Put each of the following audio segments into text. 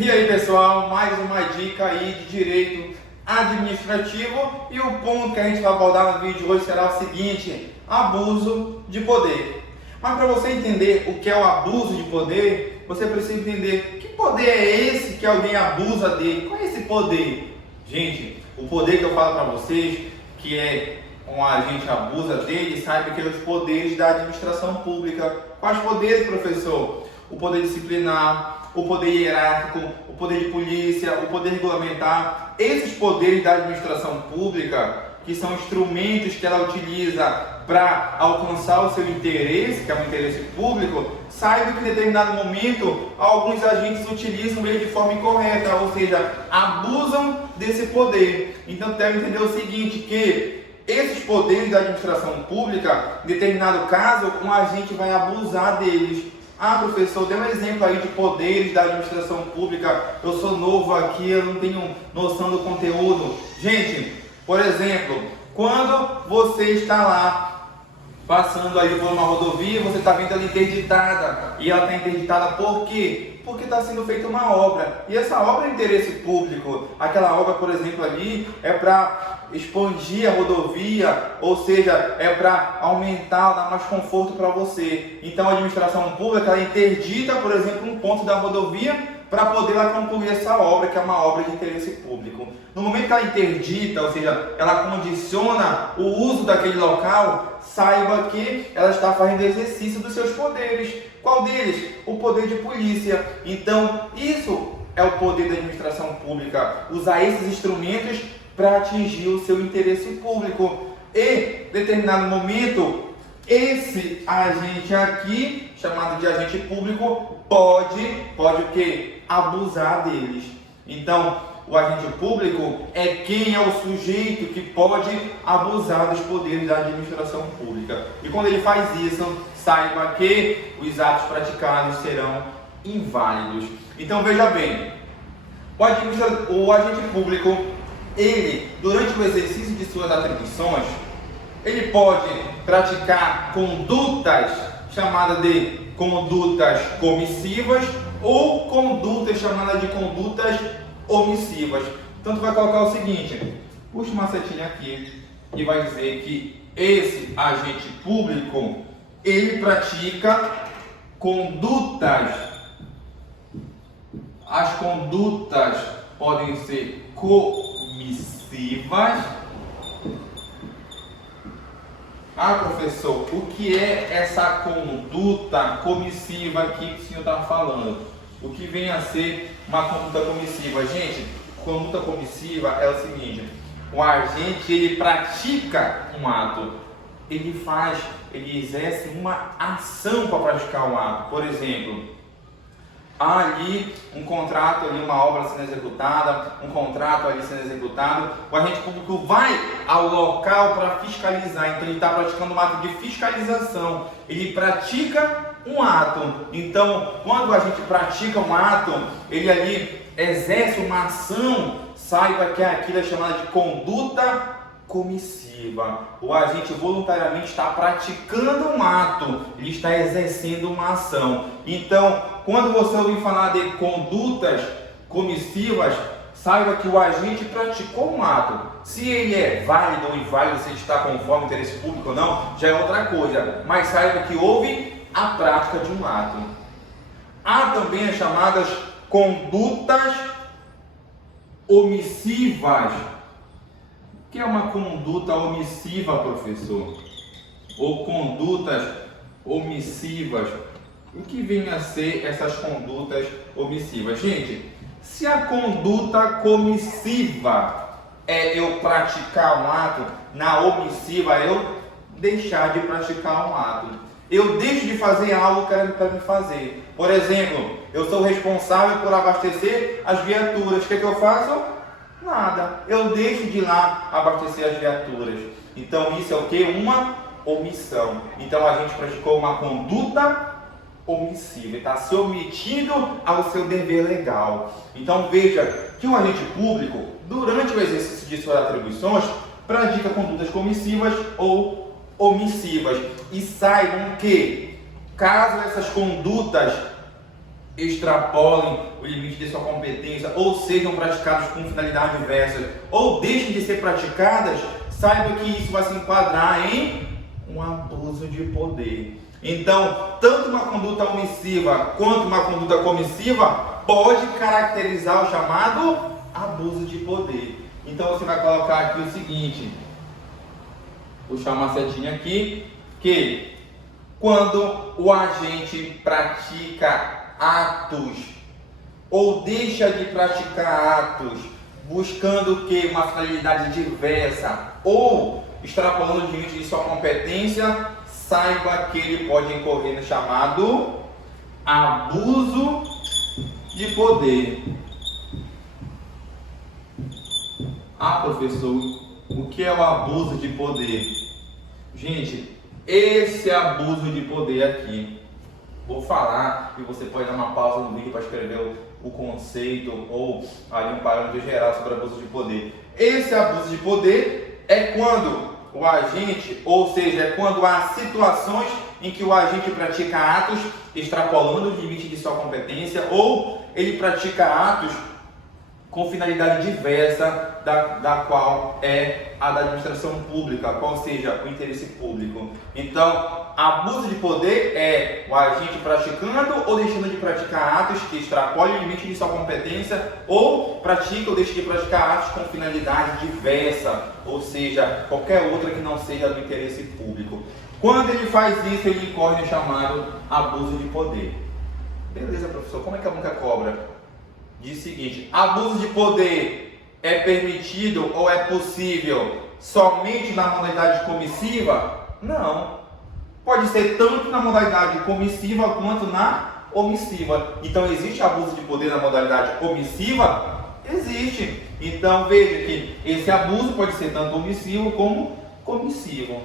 E aí pessoal, mais uma dica aí de direito administrativo e o ponto que a gente vai abordar no vídeo de hoje será o seguinte: abuso de poder. Mas para você entender o que é o abuso de poder, você precisa entender que poder é esse que alguém abusa dele. Qual é esse poder? Gente, o poder que eu falo para vocês, que é um agente abusa dele, saiba que é os poderes da administração pública. Quais poderes, professor? O poder disciplinar, o poder hierárquico, o poder de polícia, o poder regulamentar. Esses poderes da administração pública, que são instrumentos que ela utiliza para alcançar o seu interesse, que é um interesse público, saiba que em determinado momento alguns agentes utilizam ele de forma incorreta, ou seja, abusam desse poder. Então deve entender o seguinte, que esses poderes da administração pública, em determinado caso, um agente vai abusar deles. Ah, professor, dê um exemplo aí de poderes da administração pública. Eu sou novo aqui, eu não tenho noção do conteúdo. Gente, por exemplo, quando você está lá passando aí por uma rodovia, você está vendo ela interditada. E ela está interditada por quê? Porque está sendo feita uma obra. E essa obra é interesse público. Aquela obra, por exemplo, ali é para expandir a rodovia, ou seja, é para aumentar, dar mais conforto para você. Então a administração pública ela interdita, por exemplo, um ponto da rodovia para poder lá concluir essa obra, que é uma obra de interesse público. No momento que ela interdita, ou seja, ela condiciona o uso daquele local, saiba que ela está fazendo exercício dos seus poderes. Qual deles? O poder de polícia. Então, isso é o poder da administração pública, usar esses instrumentos para atingir o seu interesse público. E, em determinado momento, esse agente aqui, chamado de agente público, pode o quê? Abusar deles. Então, o agente público é quem é o sujeito que pode abusar dos poderes da administração pública. E quando ele faz isso, saiba que os atos praticados serão inválidos. Então, veja bem, o agente público, ele, durante o exercício de suas atribuições, ele pode praticar condutas chamadas de condutas comissivas ou condutas chamadas de condutas omissivas. Então tu vai colocar o seguinte, puxa uma setinha aqui e vai dizer que esse agente público, ele pratica condutas. As condutas podem ser comissivas. Ah, professor, o que é essa conduta comissiva aqui que o senhor está falando? O que vem a ser uma conduta comissiva? Gente, conduta comissiva é o seguinte: o agente ele pratica um ato, ele exerce uma ação para praticar um ato. Por exemplo, há ali um contrato, ali uma obra sendo executada, um contrato ali sendo executado, o agente público vai ao local para fiscalizar. Então ele está praticando um ato de fiscalização, ele pratica um ato. Então quando a gente pratica um ato, ele ali exerce uma ação, saiba que aquilo é chamada de conduta comissiva. O agente voluntariamente está praticando um ato, ele está exercendo uma ação. Então, quando você ouvir falar de condutas comissivas, saiba que o agente praticou um ato. Se ele é válido ou inválido, se ele está conforme o interesse público ou não, já é outra coisa. Mas saiba que houve a prática de um ato. Há também as chamadas condutas omissivas. O que é uma conduta omissiva, professor? Ou condutas omissivas? O que vem a ser essas condutas omissivas? Gente, se a conduta comissiva é eu praticar um ato, na omissiva é eu deixar de praticar um ato. Eu deixo de fazer algo que era para me fazer. Por exemplo, eu sou responsável por abastecer as viaturas. O que eu faço? Nada. Eu deixo de ir lá abastecer as viaturas. Então isso é o que? Uma omissão. Então a gente praticou uma conduta omissiva. Está se omitindo ao seu dever legal. Então veja que o agente público, durante o exercício de suas atribuições, pratica condutas comissivas ou omissivas. E saibam que, caso essas condutas extrapolem o limite de sua competência ou sejam praticadas com finalidade diversa ou deixem de ser praticadas, saiba que isso vai se enquadrar em um abuso de poder. Então, tanto uma conduta omissiva quanto uma conduta comissiva pode caracterizar o chamado abuso de poder. Então você vai colocar aqui o seguinte, vou chamar a setinha aqui, que quando o agente pratica atos ou deixa de praticar atos buscando que uma finalidade diversa ou extrapolando o limite de sua competência, saiba que ele pode incorrer no chamado abuso de poder. Ah, professor, o que é o abuso de poder? Gente, esse abuso de poder aqui, vou falar e você pode dar uma pausa no vídeo para escrever o conceito ou ali um parâmetro geral sobre abuso de poder. Esse abuso de poder é quando o agente, ou seja, é quando há situações em que o agente pratica atos extrapolando o limite de sua competência ou ele pratica atos com finalidade diversa da qual é a da administração pública, qual seja o interesse público. Então, abuso de poder é o agente praticando ou deixando de praticar atos que extrapolem o limite de sua competência ou pratica ou deixa de praticar atos com finalidade diversa, ou seja, qualquer outra que não seja do interesse público. Quando ele faz isso, ele incorre no chamado abuso de poder. Beleza, professor, como é que a banca cobra? Diz o seguinte: abuso de poder é permitido ou é possível somente na modalidade comissiva? Não. Pode ser tanto na modalidade comissiva quanto na omissiva. Então, existe abuso de poder na modalidade omissiva? Existe. Então, veja que esse abuso pode ser tanto omissivo como comissivo.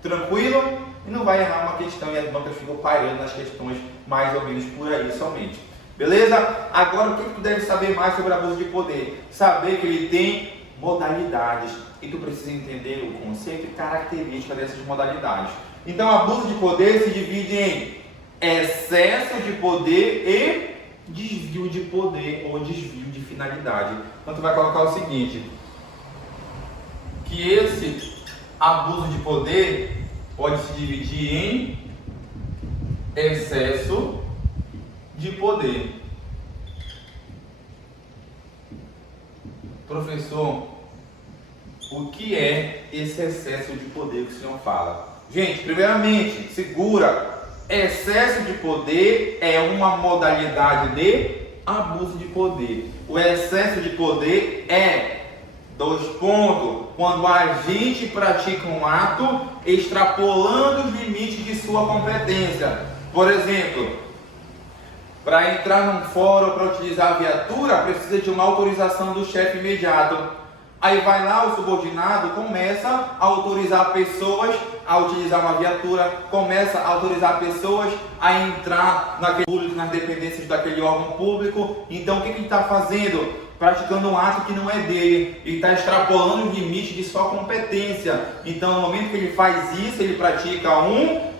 Tranquilo? E não vai errar uma questão e as bancas ficam pairando nas questões mais ou menos por aí somente. Beleza? Agora, o que tu deve saber mais sobre abuso de poder? Saber que ele tem modalidades e tu precisa entender o conceito e característica dessas modalidades. Então, abuso de poder se divide em excesso de poder e desvio de poder ou desvio de finalidade. Então, tu vai colocar o seguinte, que esse abuso de poder pode se dividir em excesso de poder. Professor, o que é esse excesso de poder que o senhor fala? Gente, primeiramente, segura. Excesso de poder é uma modalidade de abuso de poder. O excesso de poder é, quando o agente pratica um ato extrapolando os limites de sua competência. Por exemplo, para entrar num fórum, para utilizar a viatura, precisa de uma autorização do chefe imediato. Aí vai lá o subordinado, começa a autorizar pessoas a utilizar uma viatura, começa a autorizar pessoas a entrar naquele público, nas dependências daquele órgão público. Então o que ele está fazendo? Praticando um ato que não é dele, ele está extrapolando o limite de sua competência. Então no momento que ele faz isso, ele pratica um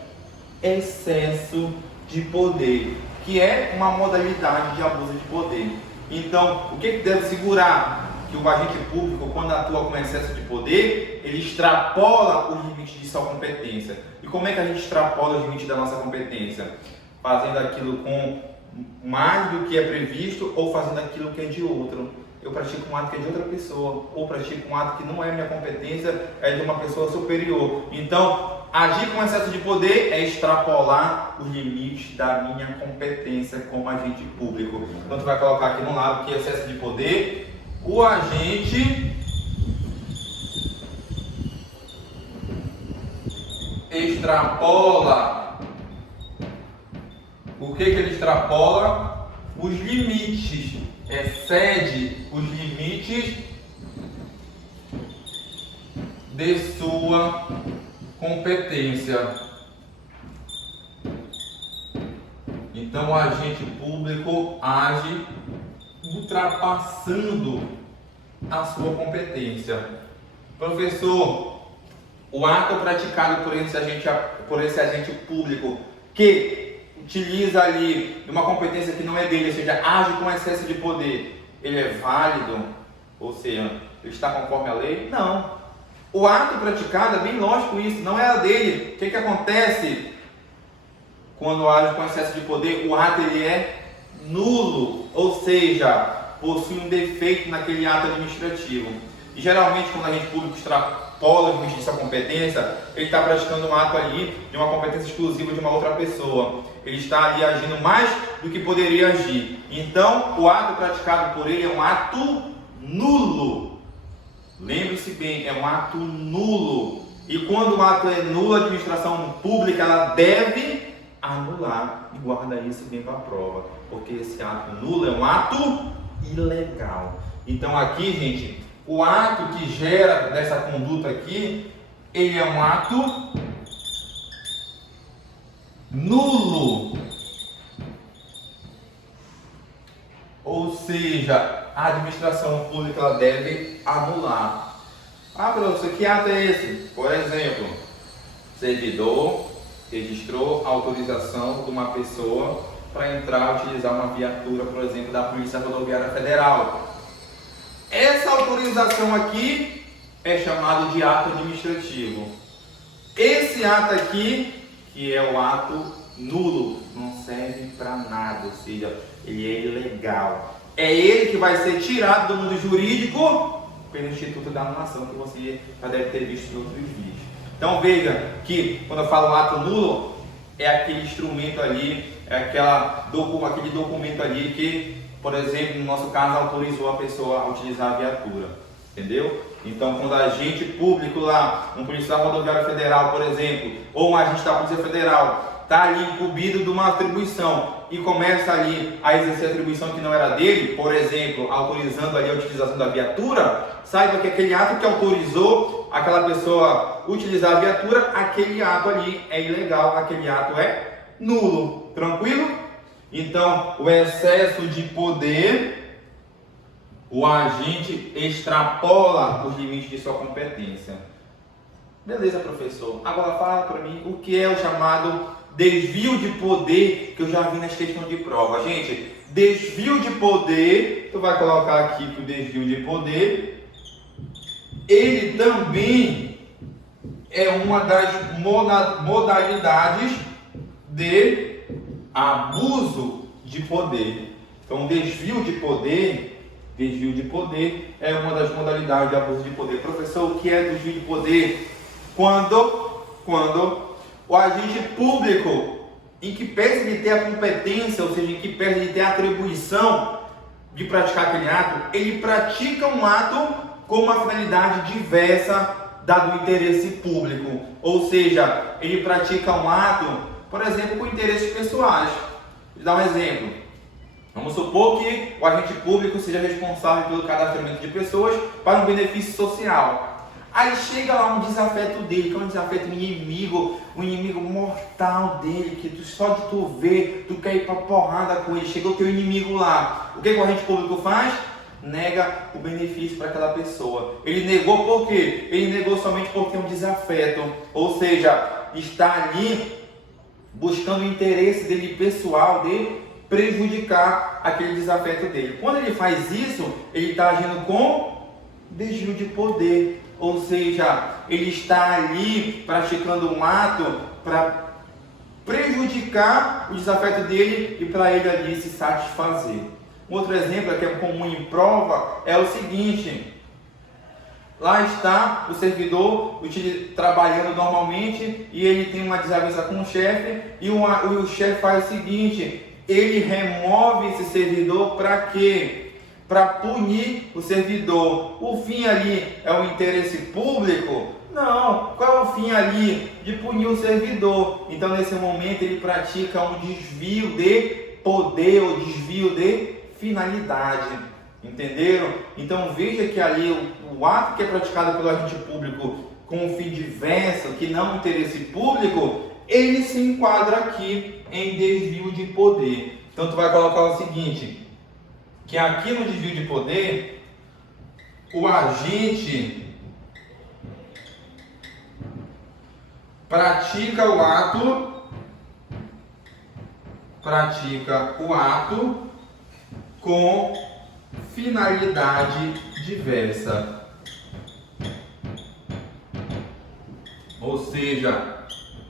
excesso de poder, que é uma modalidade de abuso de poder. Então, o que deve segurar? Que o agente público, quando atua com excesso de poder, ele extrapola os limites de sua competência. E como é que a gente extrapola os limites da nossa competência? Fazendo aquilo com mais do que é previsto ou fazendo aquilo que é de outro. Eu pratico um ato que é de outra pessoa, ou pratico um ato que não é minha competência, é de uma pessoa superior. Então, agir com excesso de poder é extrapolar os limites da minha competência como agente público. Então, tu vai colocar aqui no lado que é excesso de poder. O agente extrapola. O que ele extrapola? Os limites. Excede os limites de sua competência. Então o agente público age ultrapassando a sua competência. Professor, o ato praticado por esse agente público que utiliza ali uma competência que não é dele, ou seja, age com excesso de poder, ele é válido? Ou seja, ele está conforme a lei? Não. O ato praticado, é bem lógico isso, não é a dele. O que acontece quando age com excesso de poder? O ato ele é nulo, ou seja, possui um defeito naquele ato administrativo. E geralmente quando a gente público extrapola de essa competência, ele está praticando um ato ali de uma competência exclusiva de uma outra pessoa. Ele está ali agindo mais do que poderia agir. Então, o ato praticado por ele é um ato nulo. Lembre-se bem, é um ato nulo. E quando o ato é nulo, a administração pública ela deve anular. E guarda isso bem para a prova, porque esse ato nulo é um ato ilegal. Então aqui, gente, o ato que gera dessa conduta aqui, ele é um ato nulo. Ou seja, a administração pública ela deve anular. Ah, professor, que ato é esse? Por exemplo, servidor registrou a autorização de uma pessoa para entrar e utilizar uma viatura, por exemplo, da Polícia Rodoviária Federal. Essa autorização aqui é chamado de ato administrativo. Esse ato aqui, que é o ato nulo, não serve para nada, ou seja, ele é ilegal. É ele que vai ser tirado do mundo jurídico pelo Instituto da Anulação, que você já deve ter visto em outros vídeos. Então veja que quando eu falo ato nulo, é aquele instrumento ali, é aquele documento ali que, por exemplo, no nosso caso, autorizou a pessoa a utilizar a viatura. Entendeu? Então, quando a agente público lá, um policial rodoviário federal, por exemplo, ou um agente da Polícia Federal, está ali incumbido de uma atribuição e começa ali a exercer a atribuição que não era dele, por exemplo, autorizando ali a utilização da viatura, saiba que aquele ato que autorizou aquela pessoa utilizar a viatura, aquele ato ali é ilegal, aquele ato é nulo. Tranquilo? Então, o excesso de poder, o agente extrapola os limites de sua competência. Beleza, professor. Agora fala para mim o que é o chamado desvio de poder, que eu já vi nas questões de prova. Gente, desvio de poder, tu vai colocar aqui que o desvio de poder, ele também é uma das modalidades de abuso de poder. Então, desvio de poder é uma das modalidades de abuso de poder. Professor, o que é desvio de poder? Quando o agente público, em que pese de ter a competência, ou seja, em que pese de ter a atribuição de praticar aquele ato, ele pratica um ato com uma finalidade diversa da do interesse público. Ou seja, ele pratica um ato, por exemplo, com interesses pessoais. Vou dar um exemplo. Vamos supor que o agente público seja responsável pelo cadastramento de pessoas para um benefício social. Aí chega lá um desafeto dele, que é um desafeto inimigo, um inimigo mortal dele, que só de tu ver, tu quer ir pra porrada com ele. Chega o teu inimigo lá. O que o agente público faz? Nega o benefício para aquela pessoa. Ele negou por quê? Ele negou somente porque é um desafeto. Ou seja, está ali buscando o interesse dele pessoal, de prejudicar aquele desafeto dele. Quando ele faz isso, ele está agindo com desvio de poder. Ou seja, ele está ali praticando um ato para prejudicar o desafeto dele e para ele ali se satisfazer. Um outro exemplo que é comum em prova é o seguinte: lá está o servidor trabalhando normalmente e ele tem uma desavença com o chefe e o chefe faz o seguinte: ele remove esse servidor para quê? Para punir o servidor. O fim ali é o interesse público? Não. Qual é o fim ali? De punir o servidor. Então, nesse momento, ele pratica um desvio de poder ou desvio de finalidade. Entenderam? Então, veja que ali o ato que é praticado pelo agente público com um fim diverso, que não é um interesse público, ele se enquadra aqui em desvio de poder. Então, tu vai colocar o seguinte: que aqui no desvio de poder, o agente pratica o ato pratica o ato com finalidade diversa. Ou seja,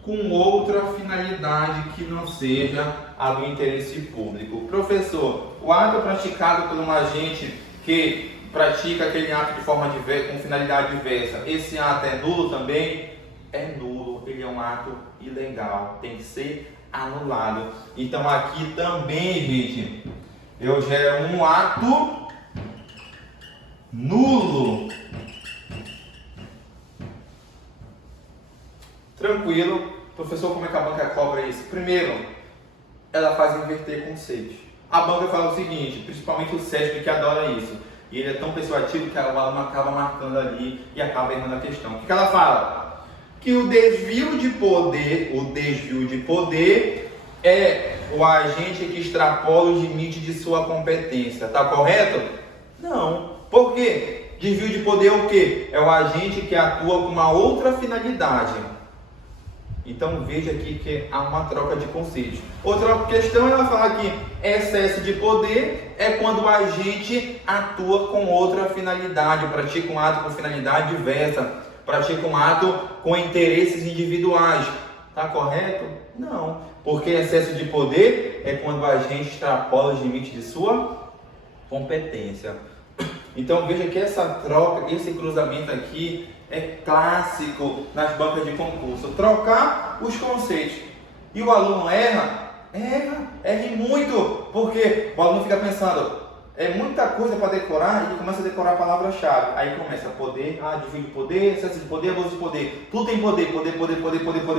com outra finalidade que não seja a do interesse público. Professor, o ato praticado por um agente que pratica aquele ato de forma com finalidade diversa, esse ato é nulo também? É nulo, ele é um ato ilegal, tem que ser anulado. Então aqui também, gente, eu gero um ato nulo. Tranquilo. Professor, como é que a banca cobra isso? Primeiro, ela faz inverter conceitos. A banca fala o seguinte, principalmente o SESP que adora isso, e ele é tão persuasivo que o aluno acaba marcando ali e acaba errando a questão. O que ela fala? Que o desvio de poder é o agente que extrapola o limite de sua competência. Tá correto? Não. Por quê? Desvio de poder é o quê? É o agente que atua com uma outra finalidade. Então veja aqui que há uma troca de conceitos. Outra questão, ela fala que excesso de poder é quando o agente atua com outra finalidade, pratica um ato com finalidade diversa, pratica um ato com interesses individuais. Está correto? Não, porque excesso de poder é quando o agente extrapola os limites de sua competência. Então veja que essa troca, esse cruzamento aqui é clássico nas bancas de concurso. Trocar os conceitos. E o aluno erra e muito, porque o aluno fica pensando, é muita coisa para decorar, e ele começa a decorar a palavra-chave. Aí começa poder, desvio de poder, excesso de poder, abuso de poder. Tudo tem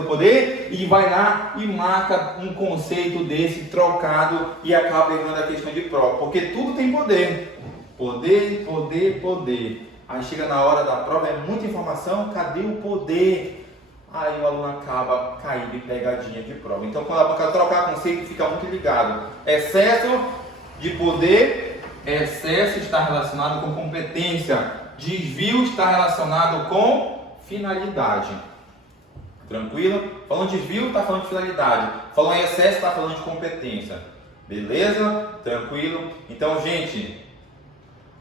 poder, e vai lá e marca um conceito desse trocado e acaba errando a questão de prova, porque tudo tem poder. Poder. Aí chega na hora da prova, é muita informação, cadê o poder? Aí o aluno acaba caindo em pegadinha de prova. Então, quando a banca trocar conceito, fica muito ligado. Excesso de poder, excesso está relacionado com competência. Desvio está relacionado com finalidade. Tranquilo? Falando de desvio, está falando de finalidade. Falando em excesso, está falando de competência. Beleza? Tranquilo? Então, gente,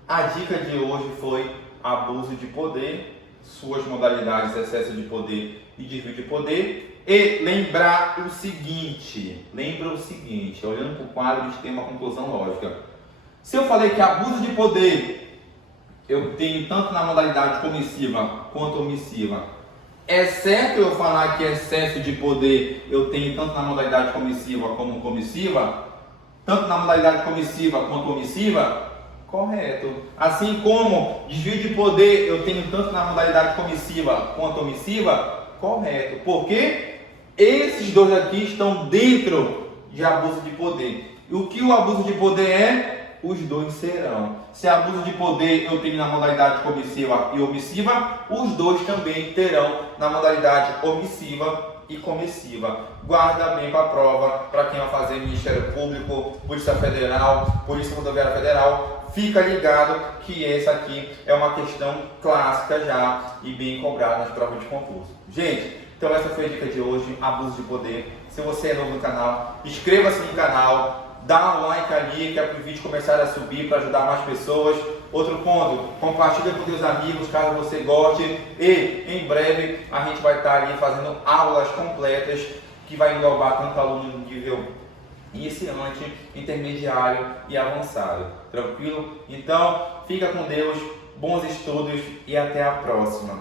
a dica de hoje foi abuso de poder, suas modalidades, excesso de poder e desvio de poder. E lembra o seguinte, olhando para o quadro, a gente tem uma conclusão lógica. Se eu falei que abuso de poder eu tenho tanto na modalidade comissiva quanto omissiva, é certo eu falar que excesso de poder eu tenho tanto na modalidade comissiva como comissiva? Tanto na modalidade comissiva quanto omissiva? Correto. Assim como desvio de poder eu tenho tanto na modalidade comissiva quanto omissiva? Correto. Porque esses dois aqui estão dentro de abuso de poder. E o que o abuso de poder é? Os dois serão. Se abuso de poder eu tenho na modalidade comissiva e omissiva, os dois também terão na modalidade omissiva e comissiva. Guarda bem para a prova, para quem vai fazer Ministério Público, Polícia Federal, Polícia Rodoviária Federal. Fica ligado que essa aqui é uma questão clássica já e bem cobrada nas provas de concurso. Gente, então essa foi a dica de hoje, abuso de poder. Se você é novo no canal, inscreva-se no canal, dá um like ali que é para o vídeo começar a subir para ajudar mais pessoas. Outro ponto, compartilha com seus amigos caso você goste e em breve a gente vai estar ali fazendo aulas completas que vai englobar tanto aluno no nível iniciante, intermediário e avançado. Tranquilo? Então, fica com Deus, bons estudos e até a próxima.